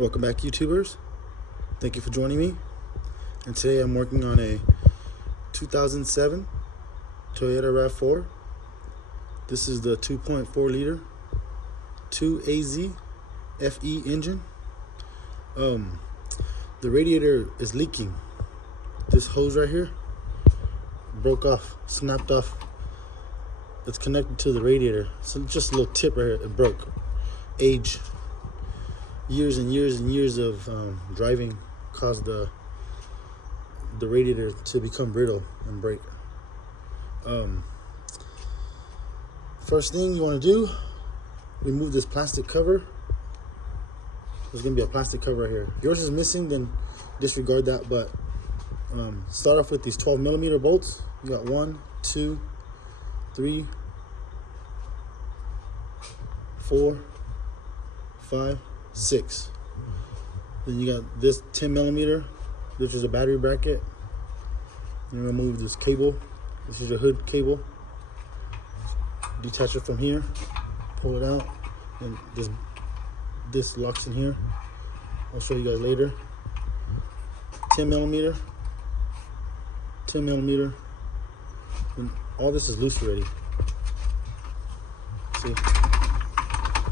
Welcome back, YouTubers. Thank you for joining me. And today I'm working on a 2007 Toyota RAV4. This is the 2.4 liter 2AZ-FE engine. The radiator is leaking. This hose right here broke off, snapped off. It's connected to the radiator. So just a little tip right here, it broke. Age, years and years and years of driving caused the radiator to become brittle and break. First thing you want to do, remove this plastic cover. There's going to be a plastic cover right here. If yours is missing, then disregard that, but start off with these 12mm bolts. You got 1, 2, 3, 4, 5, 6. Then you got this 10mm. This is a battery bracket. You remove this cable. This is your hood cable. Detach it from here. Pull it out, and this locks in here. I'll show you guys later. 10mm, 10mm. And all this is loose already. See, you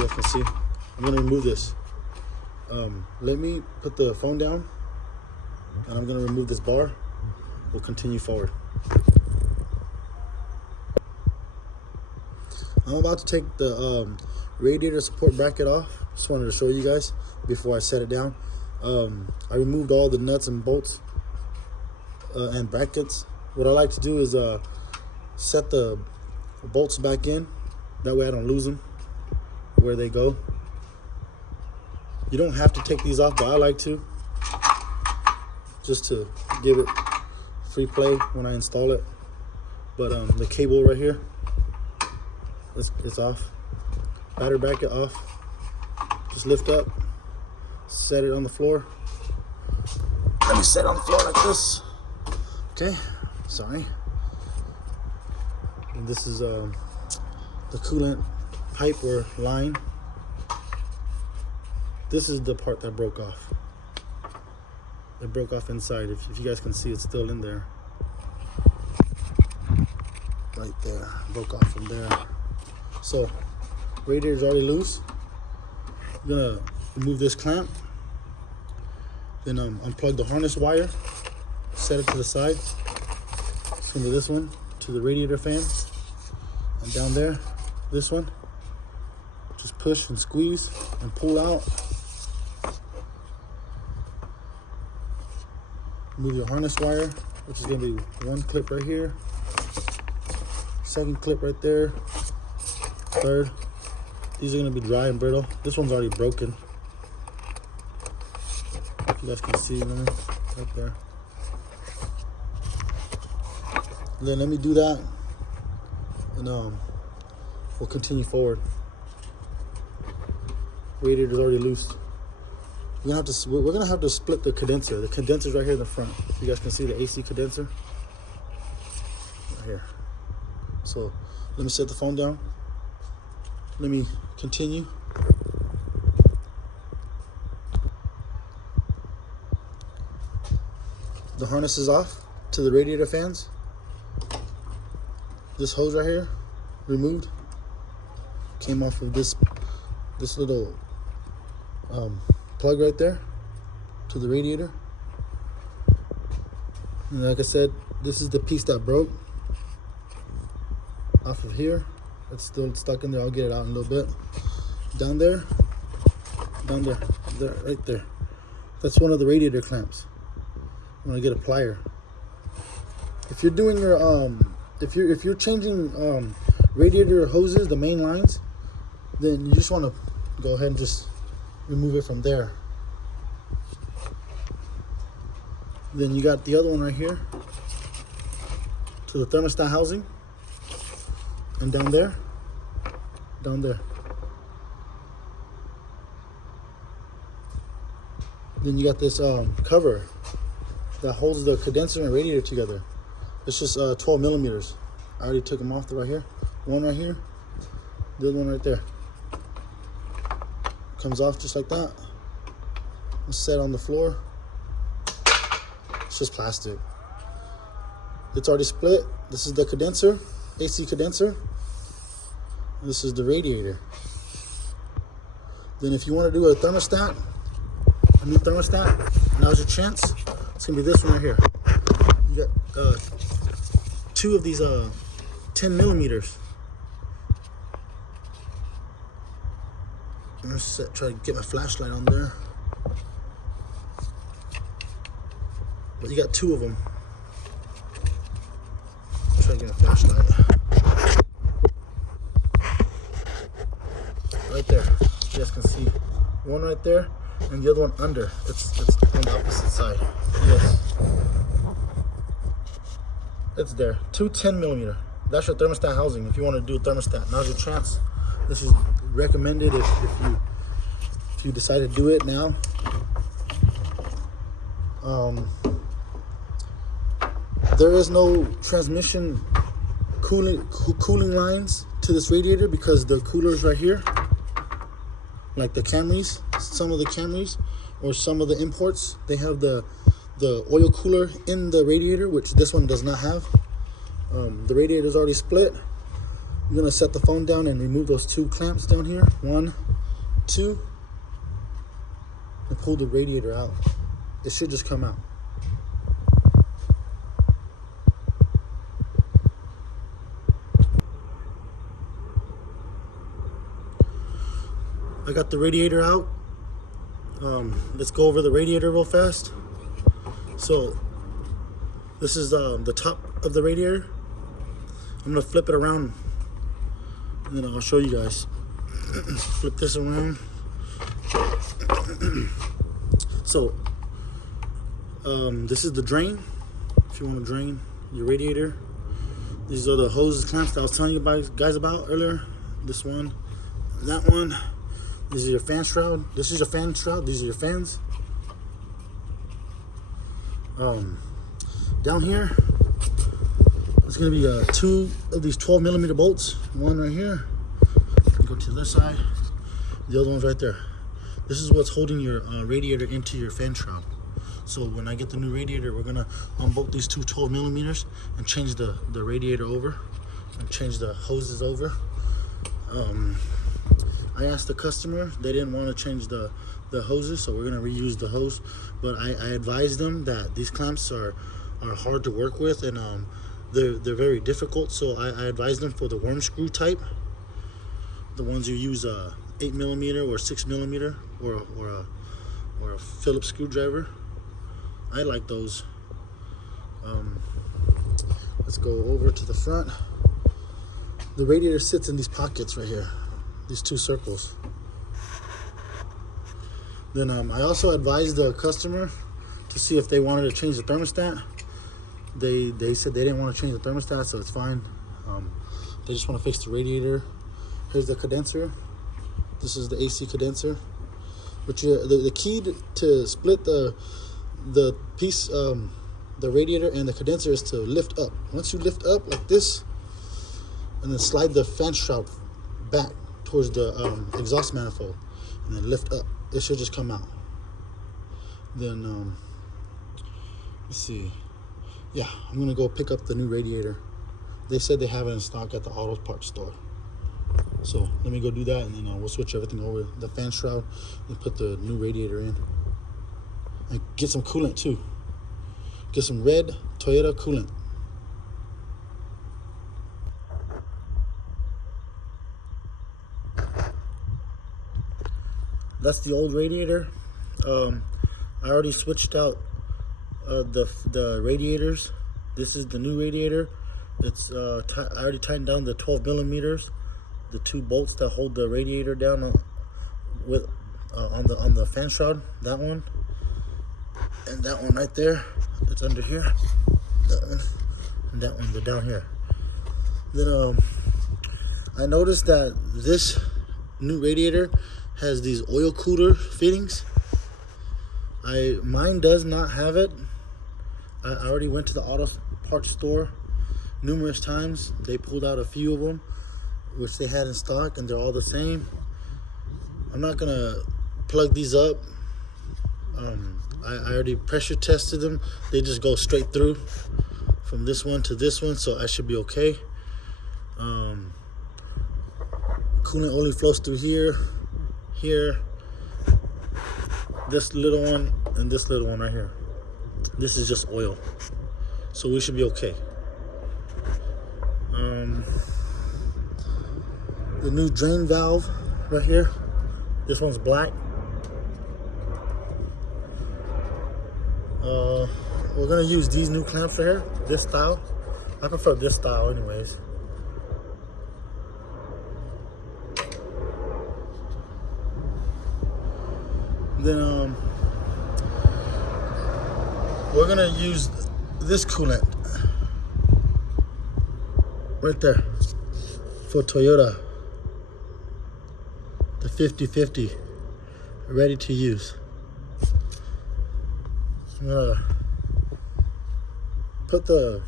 guys can see. I'm gonna remove this. Let me put the phone down, and I'm gonna remove this bar. We'll continue forward. I'm about to take the radiator support bracket off. Just wanted to show you guys before I set it down. I removed all the nuts and bolts and brackets. What I like to do is set the bolts back in. That way I don't lose them where they go. You don't have to take these off, but I like to, just to give it free play when I install it. But the cable right here, it's off. Battery bracket off. Just lift up, set it on the floor. Let me set it on the floor like this. Okay, sorry. And this is the coolant pipe or line. This is the part that broke off. It broke off inside. If you guys can see, it's still in there. Right there, broke off from there. So, radiator's already loose. I'm gonna remove this clamp. Then unplug the harness wire. Set it to the side. From this one to the radiator fan. And down there, this one. Just push and squeeze and pull out. Move your harness wire, which is gonna be one clip right here. Second clip right there. Third. These are gonna be dry and brittle. This one's already broken. If you guys can see them right there. And then let me do that, and we'll continue forward. Radiator's already loose. We're gonna have to split the condenser. The condenser's right here in the front. If you guys can see the AC condenser right here. So let me set the phone down. Let me continue. The harness is off to the radiator fans. This hose right here, removed. Came off of this little plug right there to the radiator. And like I said, this is the piece that broke off of here. It's still stuck in there. I'll get it out in a little bit. Down there, right there. That's one of the radiator clamps. I'm gonna get a plier. If you're doing your if you're changing radiator hoses, the main lines, then you just want to go ahead and just remove it from there. Then you got the other one right here to the thermostat housing, and down there. Then you got this cover that holds the condenser and radiator together. It's just 12mm. I already took them off. Right here. One right here. The other one right there. Comes off just like that. set on the floor. It's just plastic. It's already split. This is the condenser, AC condenser. This is the radiator. Then if you want to do a thermostat, a new thermostat, now's your chance. It's gonna be this one right here. You got 2 of these 10 millimeters. I'm gonna try to get my flashlight on there. But you got 2 of them. Try to get a flashlight. Right there. You guys can see one right there and the other one under. It's on the opposite side. Yes. It's there. 2 10 millimeter. That's your thermostat housing. If you want to do a thermostat, now's your chance. This is recommended if you decide to do it now. There is no transmission cooling lines to this radiator because the cooler's right here. Like the Camrys, some of the Camrys or some of the imports, they have the oil cooler in the radiator, which this one does not have. The radiator is already split. You're gonna set the phone down and remove those 2 clamps down here. 1, 2, and pull the radiator out. It should just come out. I got the radiator out. Let's go over the radiator real fast. So this is the top of the radiator. I'm gonna flip it around and then I'll show you guys. Flip this around. So this is the drain. If you want to drain your radiator, these are the hose clamps that I was telling you guys about earlier. This one, that one. This is your fan shroud. This is your fan shroud. These are your fans. Down here, it's gonna be 2 of these 12 millimeter bolts. One right here. Go to this side. The other one's right there. This is what's holding your radiator into your fan shroud. So when I get the new radiator, we're gonna unbolt these 2 12 millimeters and change the radiator over and change the hoses over. I asked the customer, they didn't want to change the hoses, so we're gonna reuse the hose. But I advised them that these clamps are hard to work with and they're very difficult. So I advised them for the worm screw type, the ones you use 8 millimeter or 6 millimeter or a Phillips screwdriver. I like those. Let's go over to the front. The radiator sits in these pockets right here. These 2 circles. Then I also advised the customer to see if they wanted to change the thermostat. They said they didn't want to change the thermostat, so it's fine. They just want to fix the radiator. Here's the condenser. This is the AC condenser. But the key to split the piece, the radiator and the condenser, is to lift up. Once you lift up like this, and then slide the fan shroud back towards the exhaust manifold and then lift up, it should just come out. Then let's see, yeah, I'm gonna go pick up the new radiator. They said they have it in stock at the auto parts store, so let me go do that and then we'll switch everything over, the fan shroud, and put the new radiator in and get some coolant too. Get some red Toyota coolant. That's the old radiator. I already switched out the radiators. This is the new radiator. It's I already tightened down the 12 millimeters, the 2 bolts that hold the radiator down on the fan shroud. That one and that one right there. It's under here. That one and that one. They're down here. Then I noticed that this new radiator has these oil cooler fittings. Mine does not have it. I already went to the auto parts store numerous times. They pulled out a few of them, which they had in stock, and they're all the same. I'm not gonna plug these up I already pressure tested them. They just go straight through from this one to this one, so I should be okay. Coolant only flows through here, this little one, and this little one right here. This is just oil, so we should be okay. The new drain valve right here, this one's black. We're gonna use these new clamps right here, this style. I prefer this style anyways. Then we're gonna use this coolant right there for Toyota, the 50/50, ready to use. I'm gonna put the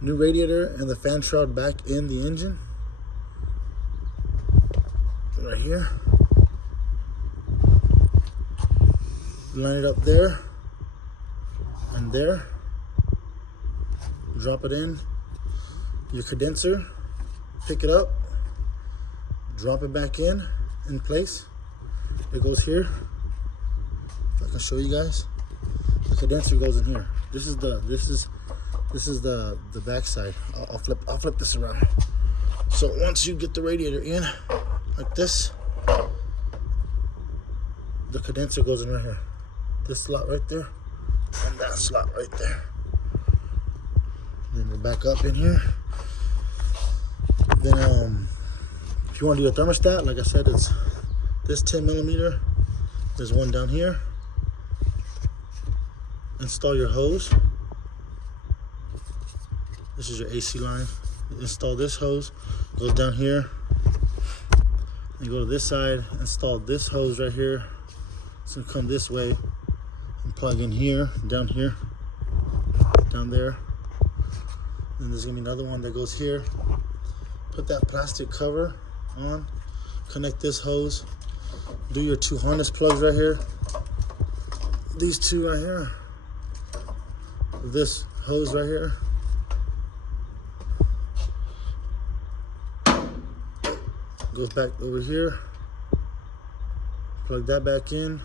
new radiator and the fan shroud back in the engine right here. Line it up there and there. Drop it in your condenser, pick it up, drop it back in place. It goes here. If I can show you guys, the condenser goes in here. This is the back side. I'll flip this around. So once you get the radiator in like this, the condenser goes in right here. This slot right there and that slot right there. Then we're back up in here. Then if you want to do a thermostat, like I said, it's this 10mm. There's one down here. Install your hose. This is your AC line. Install this hose. Goes down here. You go to this side. Install this hose right here. It's gonna come this way and plug in here, down here, down there. Then there's gonna be another one that goes here. Put that plastic cover on. Connect this hose. Do your 2 harness plugs right here. These 2 right here. This hose right here. Goes back over here. Plug that back in.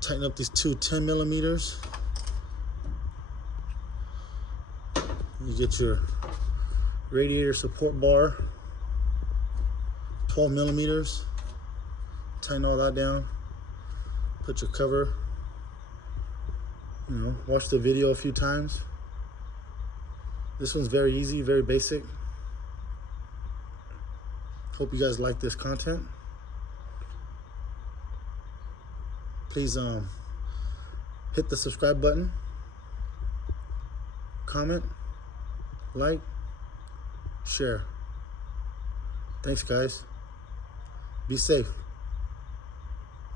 Tighten up these 2 10mm. You get your radiator support bar, 12mm. Tighten all that down. Put your cover. Watch the video a few times. This one's very easy, very basic. Hope you guys like this content. Please hit the subscribe button, comment, like, share. Thanks guys. Be safe.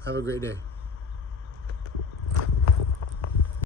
Have a great day.